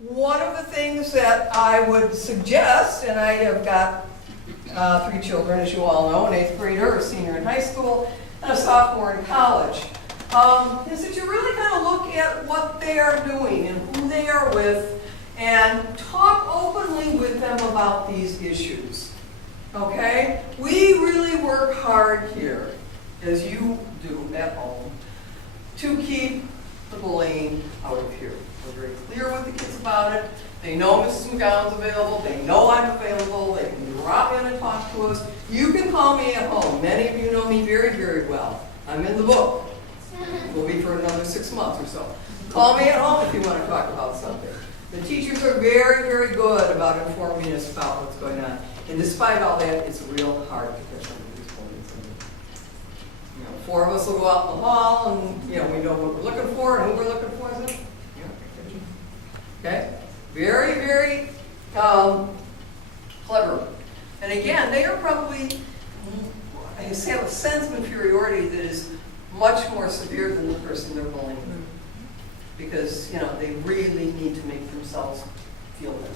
one of the things that I would suggest, and I have got 3 children, as you all know, an 8th grader, a senior in high school, and a sophomore in college, is that you really kind of look at what they are doing and who they are with, and talk openly with them about these issues. Okay? We really work hard here, as you do at home, to keep the bullying out of here. We're very clear with the kids about it. They know Mrs. McGowan's available. They know I'm available. They can drop in and talk to us. You can call me at home. Many of you know me very, very well. I'm in the book. We'll be for another 6 months or so. Call me at home if you want to talk about something. The teachers are very, very good about informing us about what's going on. And despite all that, it's real hard to catch some of these bullies. 4 of us will go out in the hall, and we know what we're looking for and who we're looking for. Okay? Very, very clever. And again, they are probably have a sense of inferiority that is much more severe than the person they're bullying. Because, they really need to make themselves feel better.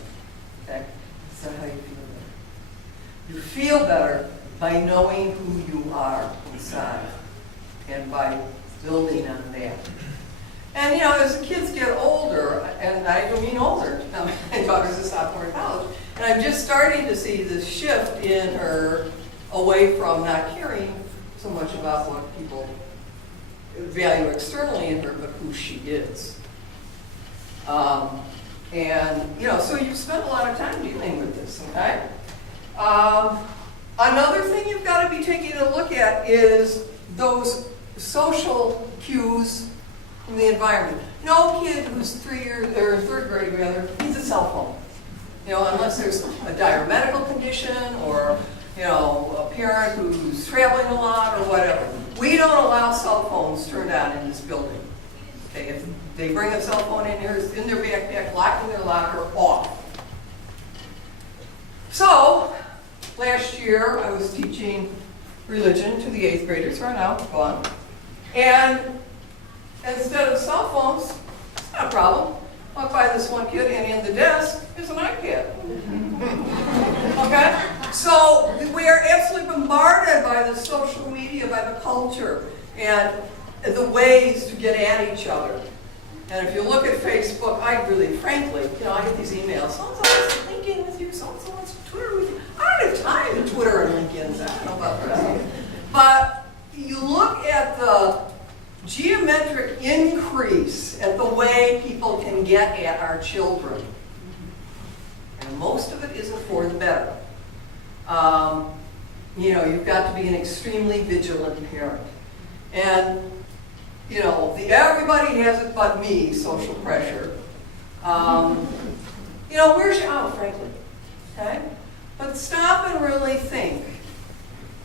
Okay? That's not how you feel better. You feel better by knowing who you are inside and by building on that. And, as the kids get older, and I don't mean older, my daughter's a sophomore in college, and I'm just starting to see this shift in her away from not caring so much about what people value externally in her, but who she is. So you spend a lot of time dealing with this, okay? Another thing you've got to be taking a look at is those social cues from the environment. No kid who's 3rd grade rather needs a cell phone. Unless there's a dire medical condition or a parent who's traveling a lot or whatever. We don't allow cell phones turned on in this building. Okay, if they bring a cell phone in here, it's in their backpack, locked in their locker, off. So, last year I was teaching religion to the 8th graders, who are now gone. And instead of cell phones, it's not a problem. Walk by this one kid, and in the desk is an iPad. Okay? So we are absolutely bombarded by the social media, by the culture, and the ways to get at each other. And if you look at Facebook, I really, frankly, I get these emails. So-and-so wants to link in with you. So-and-so wants to Twitter with you. I don't have time to Twitter and LinkedIn. I don't know about the rest of it. But you look at the geometric increase at the way people can get at our children. And most of it isn't for the better. You've got to be an extremely vigilant parent. And, everybody has it but me, social pressure. Where's your out, frankly? Okay? But stop and really think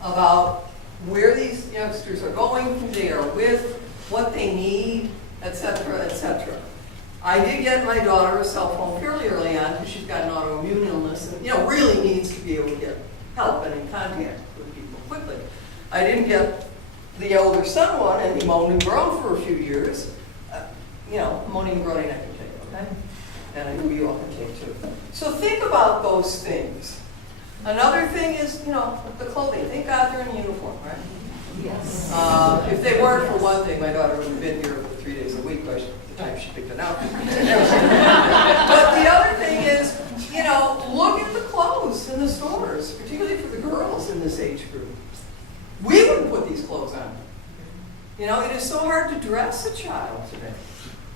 about where these youngsters are going, who they are with, what they need, etc., etc. I did get my daughter a cell phone fairly early on because she's got an autoimmune illness and really needs to be able to get help and in contact with people quickly. I didn't get the elder son one, and he moaned and groaned for a few years. Moaning and groaning I can take, okay? And I know you all can take too. So think about those things. Another thing is, the clothing. Thank God they're in uniform, right? Yes. If they weren't, for one thing, my daughter would have been here for 3 days a week by the time she picked it up. But the other thing is, look at the clothes in the stores, particularly for the girls in this age group. We wouldn't put these clothes on. It is so hard to dress a child today,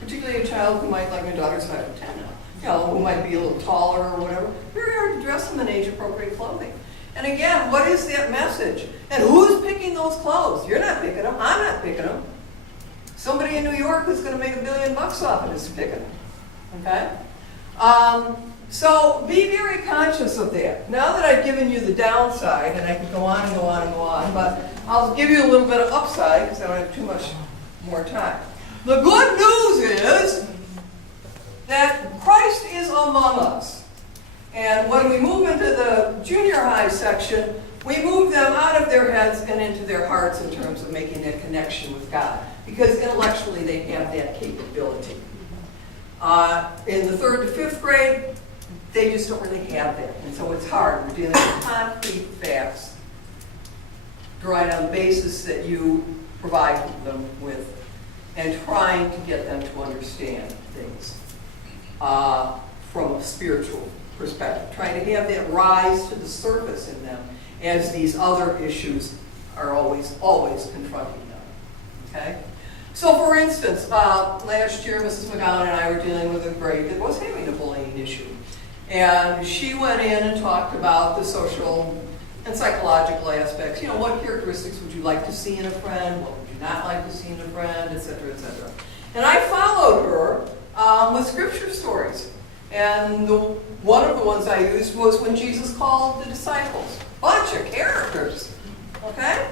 particularly a child who might, like my daughter's 5 or 10 now, who might be a little taller or whatever. Very hard to dress them in age-appropriate clothing. And again, what is that message? And who's picking those clothes? You're not picking them. I'm not picking them. Somebody in New York who's going to make $1 billion off it is picking them. Okay? So be very conscious of that. Now that I've given you the downside, and I can go on and go on and go on, but I'll give you a little bit of upside because I don't have too much more time. The good news is that Christ is among us. And when we move into the junior high section, we move them out of their heads and into their hearts in terms of making that connection with God. Because intellectually they have that capability. In the 3rd to 5th grade, they just don't really have that. And so it's hard. We're dealing with concrete facts, drawing on the basis that you provide them with, and trying to get them to understand things from a spiritual perspective, trying to have that rise to the surface in them as these other issues are always confronting them. Okay? So for instance, last year Mrs. McGowan and I were dealing with a grade that was having a bullying issue. And she went in and talked about the social and psychological aspects. You know, what characteristics would you like to see in a friend? What would you not like to see in a friend? Et cetera, et cetera. And I followed her with scripture stories. And one of the ones I used was when Jesus called the disciples. Bunch of characters, okay?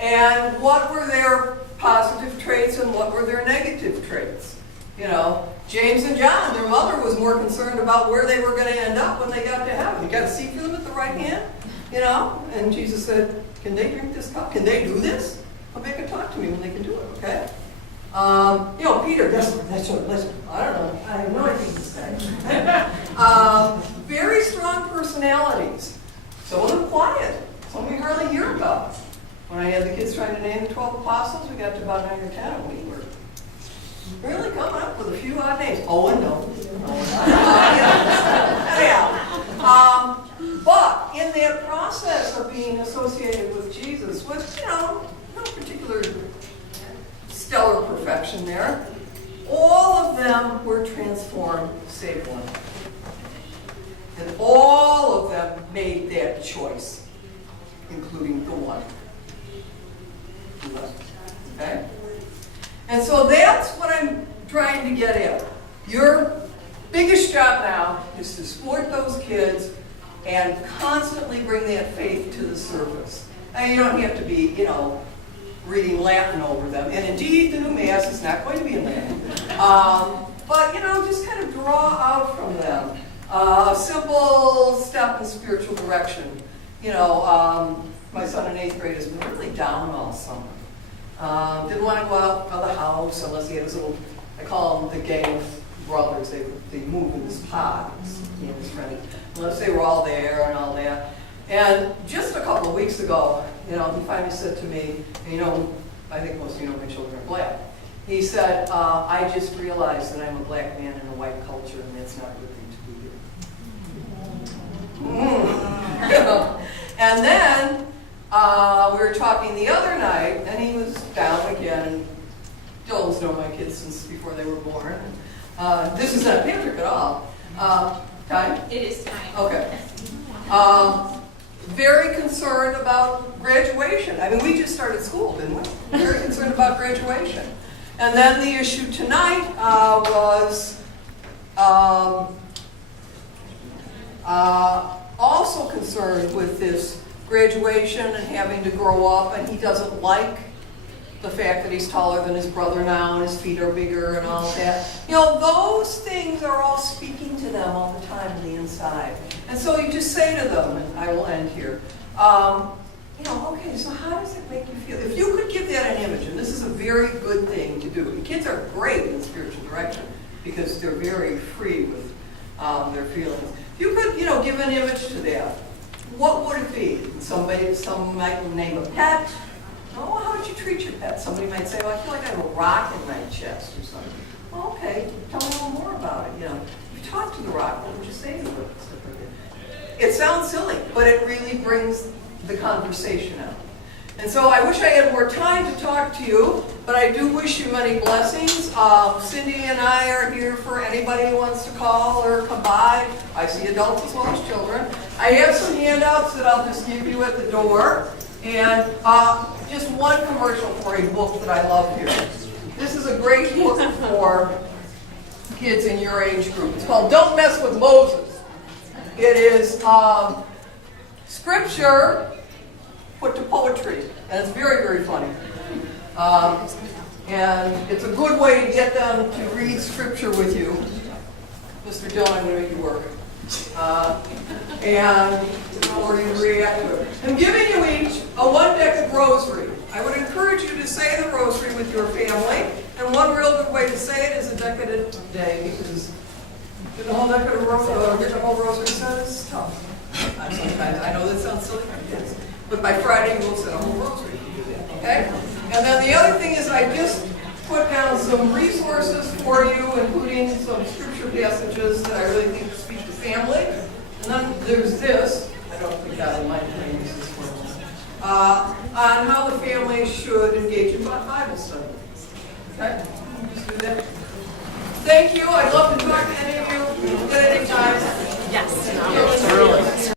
And what were their positive traits and what were their negative traits? You know, James and John, their mother was more concerned about where they were going to end up when they got to heaven. You got a seat for them at the right hand, you know? And Jesus said, can they drink this cup? Can they do this? Come back and talk to me when they can do it, okay? You know, Peter, listen, I don't know. I have no idea what to say. Very strong personalities. Some of them quiet. Some we hardly hear about. When I had the kids trying to name the 12 apostles, we got to about 9 or 10, and we were really coming up with a few odd names. Oh, and no. Anyhow, but in that process of being associated with Jesus was, you know, no particular stellar perfection there. All of them were transformed, save one. And all of them made that choice, including the one who left. Okay? And so that's what I'm trying to get at. Your biggest job now is to support those kids and constantly bring that faith to the surface. Now, you don't have to be, you know, reading Latin over them. And indeed, the new Mass is not going to be in Latin. But, you know, just kind of draw out from them a simple step in spiritual direction. You know, my son in 8th grade has been really down all summer. Didn't want to go out of the house unless he had his little, I call them the gang of brothers. They move in this pod. He and his friend. Unless they were all there and all that. And just a couple of weeks ago, you know, he finally said to me, and you know, I think most of you know my children are black. He said, I just realized that I'm a black man in a white culture, and that's not a good thing to be here. You know? And then we were talking the other night, and he was down again. Dylan's known my kids since before they were born. This is not Patrick at all. Time? It is time. Okay. Very concerned about graduation. I mean, we just started school, didn't we? Very concerned about graduation. And then the issue tonight was also concerned with this graduation and having to grow up, and he doesn't like the fact that he's taller than his brother now and his feet are bigger and all that. You know, those things are all speaking to them all the time on the inside. And so you just say to them, and I will end here, you know, okay, so how does it make you feel? If you could give that an image, and this is a very good thing to do. And kids are great in spiritual direction because they're very free with their feelings. If you could, you know, give an image to that, what would it be? Some might name a pet. Oh, how would you treat your pet? Somebody might say, well, I feel like I have a rock in my chest or something. Well, okay, tell me a little more about it. You know, if you talk to the rock, what would you say to it? It sounds silly, but it really brings the conversation out. And so I wish I had more time to talk to you, but I do wish you many blessings. Cindy and I are here for anybody who wants to call or come by. I see adults as well as children. I have some handouts that I'll just give you at the door. And just one commercial for a book that I love here. This is a great book for kids in your age group. It's called Don't Mess with Moses. It is scripture put to poetry, and it's very, very funny. And it's a good way to get them to read scripture with you. Mr. Dillon, I'm going to make you work. And or you react to it. I'm giving you each a 1-decade rosary. I would encourage you to say the rosary with your family, and one real good way to say it is a consecutive day because getting a whole deck of getting a whole rosary set is tough. Sometimes, I know that sounds silly, it is. But by Friday, we'll set a whole rosary if you do that, okay? And then the other thing is I just put down some resources for you, including some scripture passages that I really think speak to family. And then there's this, I don't think that in my plan, this is for on how the family should engage in Bible study. Okay? Just do that. Thank you. I'd love to talk to any of you at any time. Yes.